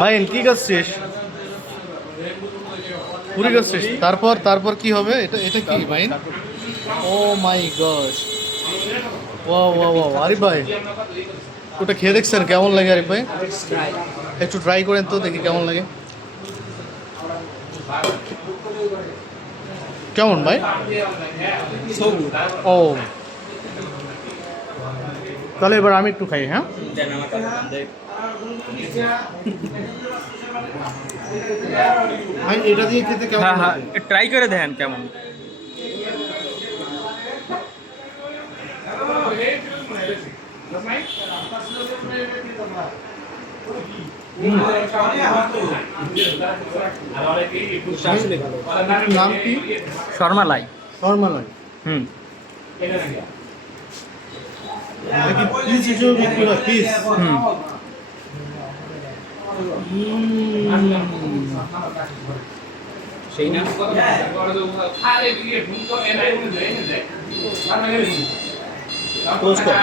Mine কি করছিস? পুরি করছিস? তারপর তারপর কি হবে? এটা এটা কি mine? Oh my god, wow wow wow. Arif ভাই ওটা খেয়ে দেখছেন কেমন লাগে আরিফ ভাই? একটু ট্রাই করেন তো দেখি কেমন লাগে। কেমন ভাই? ও তাহলে এবার আমি একটু খাই, হ্যাঁ? ভাই এটা দিয়ে খেতে কেমন হ্যাঁ হ্যাঁ, লাগে? ট্রাই করে দেখেন কেমন। নাম কি? শর্মালাই। শর্মালাই। হুম। এটা কি পিস হিসেবে বিক্রি হয়? পিস? হুম। সেই না পোস্ট কর।